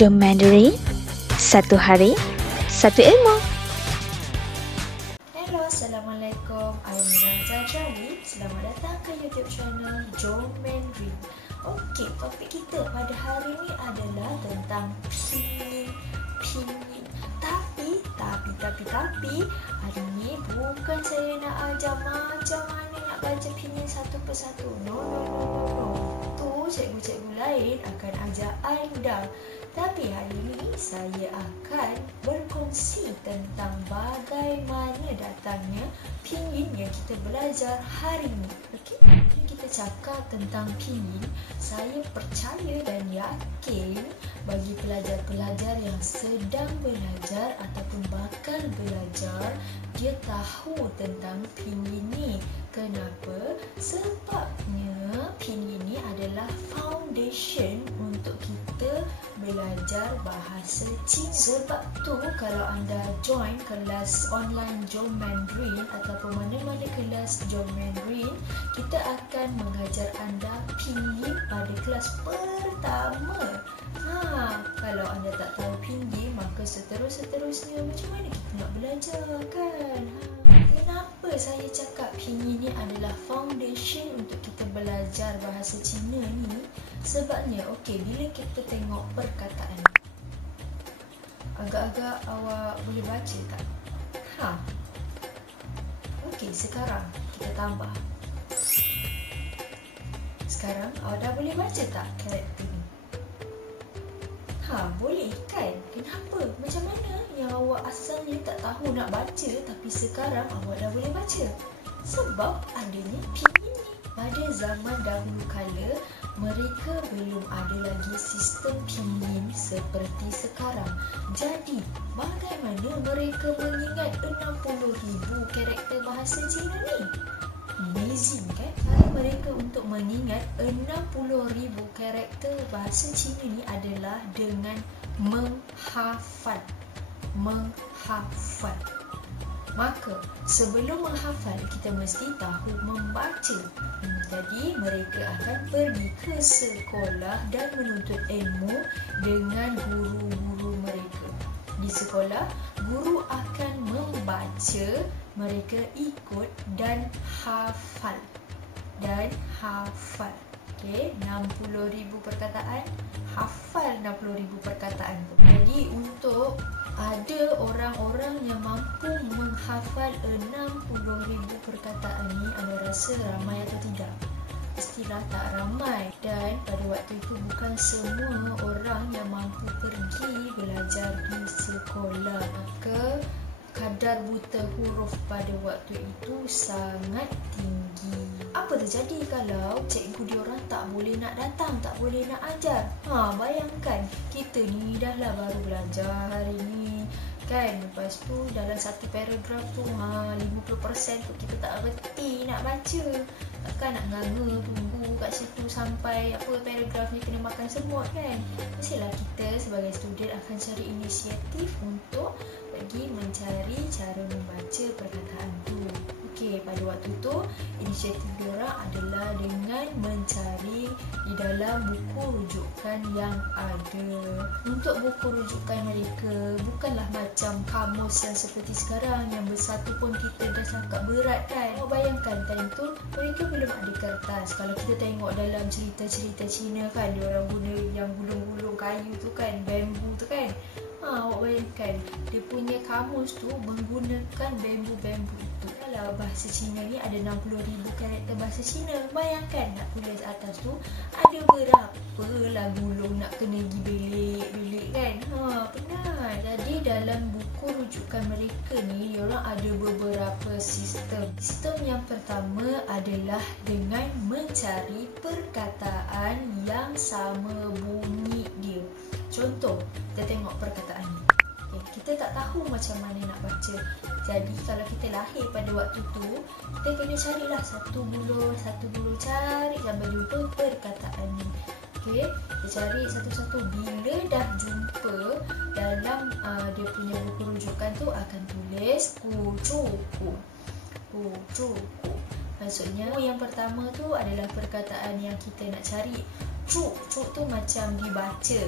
Jom Mandarin, satu hari, satu ilmu. Hello, Assalamualaikum. I'm Raza Jali. Selamat datang ke YouTube channel Jom Mandarin. Okey, topik kita pada hari ni adalah tentang pinyin. Tapi hari ni bukan saya nak ajar macam mana nak baca pinyin satu persatu. No. Tu cikgu-cikgu lain akan ajar anda. Tapi hari ini saya akan berkongsi tentang bagaimana datangnya pinyin yang kita belajar hari ini. Okey, kita cakap tentang pinyin, saya percaya dan yakin bagi pelajar-pelajar yang sedang belajar ataupun bakal belajar, dia tahu tentang pinyin ni. Kenapa? Sebabnya pinyin ni adalah foundation untuk kita belajar bahasa Cina. Sebab tu kalau anda join kelas online Jom Mandarin ataupun mana-mana kelas Jom Mandarin, kita akan mengajar anda pinyin pada kelas pertama. Kalau anda tak tahu pinyin, maka seterusnya macam mana kita nak belajar kan? Kenapa saya cakap pinyin ni adalah foundation untuk kita belajar bahasa Cina ni? Sebabnya, okey, bila kita tengok perkataan, agak-agak awak boleh baca tak? Okey, sekarang kita tambah. Sekarang awak dah boleh baca tak karakter ni? Boleh kan? Kenapa? Macam mana yang awak asalnya tak tahu nak baca tapi sekarang awak dah boleh baca? Sebab adanya pinyin ni. Pada zaman dahulu kala, mereka belum ada lagi sistem pinyin seperti sekarang. Jadi, bagaimana mereka mengingat 60,000 karakter bahasa Cina ni? Amazing kan? Cara mereka untuk mengingat 60,000 karakter bahasa Cina ni adalah dengan menghafal. Maka, sebelum menghafal, kita mesti tahu membaca. Jadi, mereka akan pergi ke sekolah dan menuntut ilmu dengan guru-guru mereka. Di sekolah, guru akan membaca, mereka ikut dan hafal. Okey, 60,000 perkataan, hafal 60,000 perkataan tu. Jadi untuk ada orang-orang yang mampu menghafal 60,000 perkataan ni, anda rasa ramai atau tidak? Pastilah tak ramai. Dan pada waktu itu bukan semua orang yang mampu pergi belajar di sekolah. Maka kadar buta huruf pada waktu itu sangat tinggi. Apa terjadi kalau cikgu diorang tak boleh nak datang, tak boleh nak ajar? Bayangkan, kita ni dah lah baru belajar hari ni kan. Lepas tu dalam satu paragraf tu 50% tu kita tak berhenti nak baca. Takkan nak nganga tunggu kat situ sampai paragraf ni kena makan semut kan. Mestilah kita sebagai student akan cari inisiatif untuk pergi mencari cara membaca perkataan tu. Okey, pada waktu tu inisiatif diorang adalah dengan mencari di dalam buku rujukan yang ada. Untuk buku rujukan mereka bukanlah macam kamus yang seperti sekarang yang bersatu pun kita dah cakap berat kan. Bayangkan time tu mereka belum ada kertas. Kalau kita tengok dalam cerita-cerita Cina kan, diorang guna yang gulung-gulung kayu tu kan, bambu tu kan. Awak bayangkan, dia punya kamus tu menggunakan bambu-bambu itu. Kalau bahasa Cina ni ada 60,000 karakter bahasa Cina, bayangkan nak tulis atas tu ada berapa lah gulung nak kena pergi belik-belik kan. Penat. Jadi dalam buku rujukan mereka ni, diorang ada beberapa sistem. Sistem yang pertama adalah dengan mencari perkataan yang sama bunyi dia. Contoh, kita tengok perkataan ni. Kita tak tahu macam mana nak baca. Jadi kalau kita lahir pada waktu tu, kita kena carilah satu buluh, cari sampai jumpa perkataan ni. Okey, kita cari satu-satu. Bila dah jumpa, dalam dia punya buku rujukan tu akan tulis kucuku. Maksudnya yang pertama tu adalah perkataan yang kita nak cari. Cu tu macam dibaca.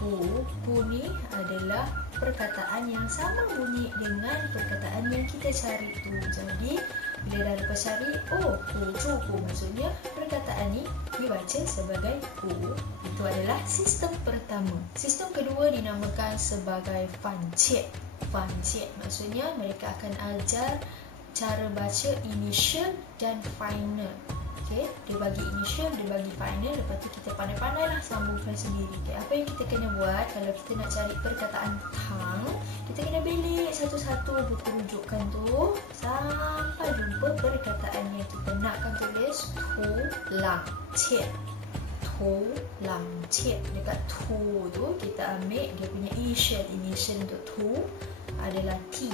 Pu ni adalah perkataan yang sama bunyi dengan perkataan yang kita cari tu. Jadi bila dah lepas cari, cu, maksudnya perkataan ni dibaca sebagai pu. Itu adalah sistem pertama. Sistem kedua dinamakan sebagai fanciet. Fanciet maksudnya mereka akan ajar cara baca initial dan final. Okay, dia bagi initial, dia bagi final. Lepas tu kita pandai-pandai lah sambungkan sendiri. Okay, apa yang kita kena buat kalau kita nak cari perkataan tang, kita kena belik satu-satu buku rujukan tu sampai jumpa perkataan yang kita nakkan tulis. Tu lang ciet. Tu lang ciet. Dekat tu tu kita ambil dia punya initial. Initial untuk tu adalah T.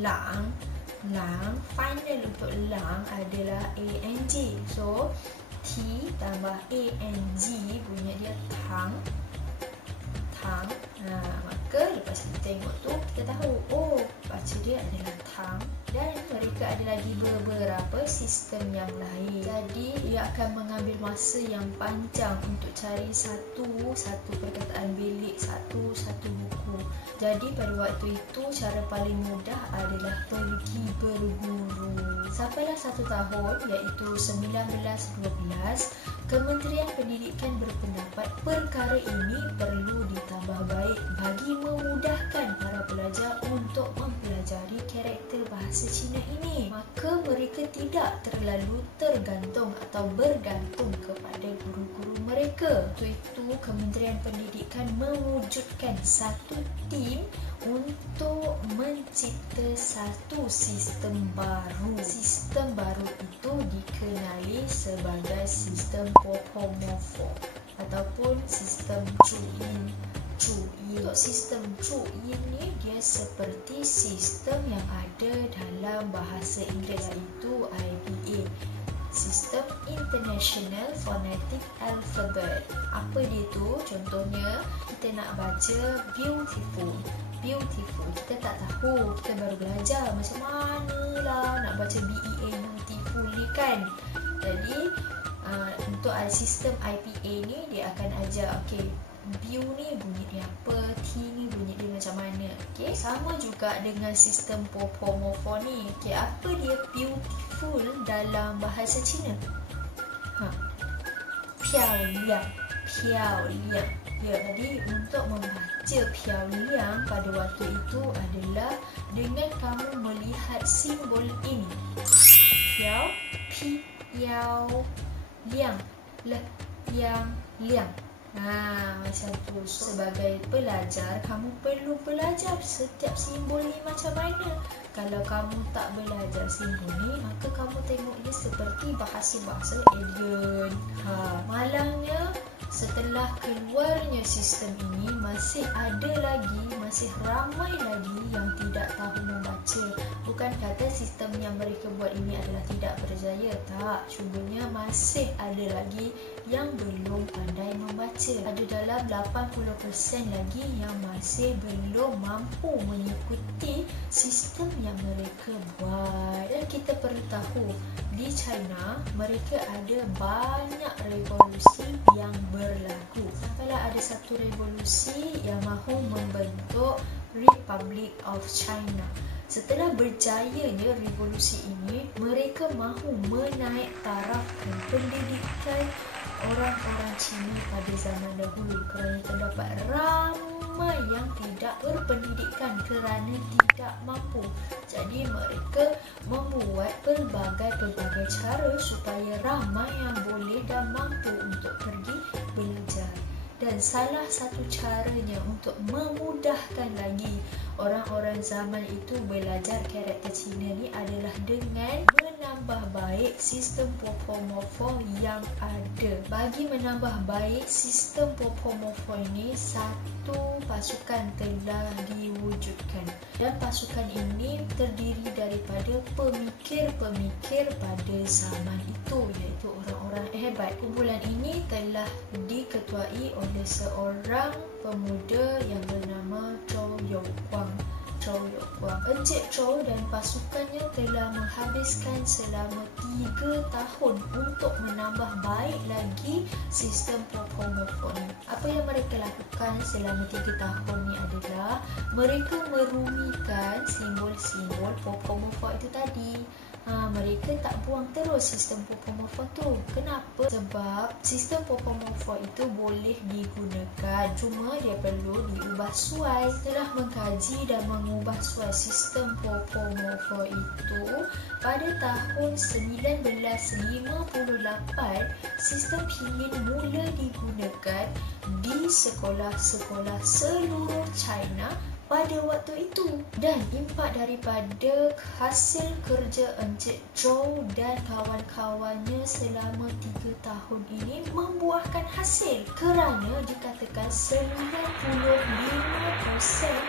Lang, final untuk lang adalah ANG. So T tambah ANG bunyi dia tang. Maka lepas kita tengok tu kita tahu baca dia adalah tang. Dan mereka ada lagi beberapa sistem yang lain. Jadi ia akan mengambil masa yang panjang untuk cari satu perkataan belik, satu buku. Jadi pada waktu itu cara paling mudah adalah pergi berguru. Sampailah 1 tahun iaitu 1912, Kementerian Pendidikan berpendapat perkara ini perlu ditambah baik bagi memudahkan para pelajar untuk mempelajari karakter bahasa Cina ini. Maka mereka tidak terlalu tergantung atau bergantung kepada guru-guru mereka. Untuk itu Kementerian Pendidikan mewujudkan satu tim untuk mencipta satu sistem baru. Sistem baru itu dikenali sebagai sistem Popomofo ataupun sistem Chu-Yin. Untuk sistem Chu-Yin ni dia seperti sistem yang ada dalam bahasa Inggeris iaitu IPA, Sistem International Phonetic Alphabet. Apa dia tu? Contohnya kita nak baca beautiful. Kita tak tahu, kita baru belajar macam mana lah nak baca BEA beautiful ni kan. Jadi untuk sistem IPA ni dia akan ajar beau ni bunyi dia apa, T ni bunyi dia macam mana. Sama juga dengan sistem Popomofo ni. Apa dia beautiful dalam bahasa Cina? Piao liang. Jadi untuk membaca piao liang pada waktu itu adalah dengan kamu melihat simbol ini. Piao, liang, liang. Macam tu. Sebagai pelajar, kamu perlu belajar setiap simbol ni macam mana. Kalau kamu tak belajar simbol ni, maka kamu tengok dia seperti bahasa-bahasa alien. Malangnya, setelah keluarnya sistem ini, masih ramai lagi yang tidak tahu membaca. Bukan kata sistem yang mereka buat ini adalah tidak berjaya, tak. Cumanya masih ada lagi yang belum pandai membaca. Ada dalam 80% lagi yang masih belum mampu mengikuti sistem yang mereka buat. Dan kita perlu tahu, di China mereka ada banyak revolusi yang berlaku. Sampailah ada satu revolusi yang mahu membentuk Republic of China. Setelah berjayanya revolusi ini, mereka mahu menaik tarafkan pendidikan orang-orang Cina pada zaman dahulu kerana terdapat ramai yang tidak berpendidikan kerana tidak mampu. Jadi mereka membuat pelbagai cara supaya ramai yang boleh dan mampu untuk pergi belajar. Dan salah satu caranya untuk memudahkan lagi orang-orang zaman itu belajar karakter Cina ni adalah dengan menambah baik sistem Popomofo yang ada. Bagi menambah baik sistem Popomofo ini, satu pasukan telah diwujudkan. Dan pasukan ini terdiri daripada pemikir-pemikir pada zaman itu, iaitu orang-orang hebat. Kumpulan ini telah diketuai oleh seorang pemuda yang bernama Zhou Youguang. Chow Yok Guang. Encik Chow dan pasukannya telah menghabiskan selama 3 tahun untuk menambah baik lagi sistem Popomofo ni. Apa yang mereka lakukan selama 3 tahun ni adalah mereka merumikan simbol-simbol Popomofo itu tadi. Mereka tak buang terus sistem Popomofo tu. Kenapa? Sebab sistem Popomofo itu boleh digunakan, cuma dia perlu diubah suai. Setelah mengkaji dan mengubah suai sistem Popomofo itu, pada tahun 1958, sistem pinyin mula digunakan di sekolah-sekolah seluruh China pada waktu itu, dan impak daripada hasil kerja Encik Chow dan kawan-kawannya selama 3 tahun ini membuahkan hasil, kerana dikatakan 95%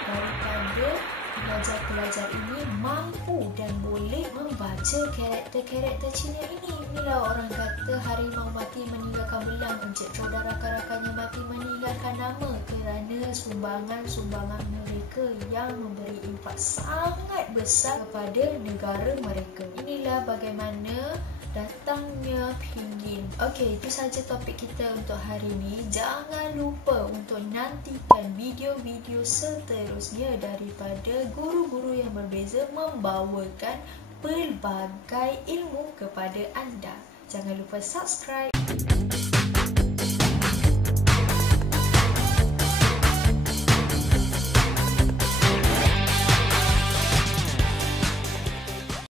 daripada pelajar-pelajar ini mampu dan boleh membaca karakter-karakter Cina ini. Inilah orang kata harimau mati meninggalkan belang. Encik Chow dan rakan-rakannya mati meninggalkan nama kerana sumbangan-sumbangan mereka yang memberi impak sangat besar kepada negara mereka. Inilah bagaimana datangnya pinyin. Okey, itu saja topik kita untuk hari ini. Jangan lupa untuk nantikan video-video seterusnya daripada guru-guru yang berbeza membawakan pelbagai ilmu kepada anda. Jangan lupa subscribe.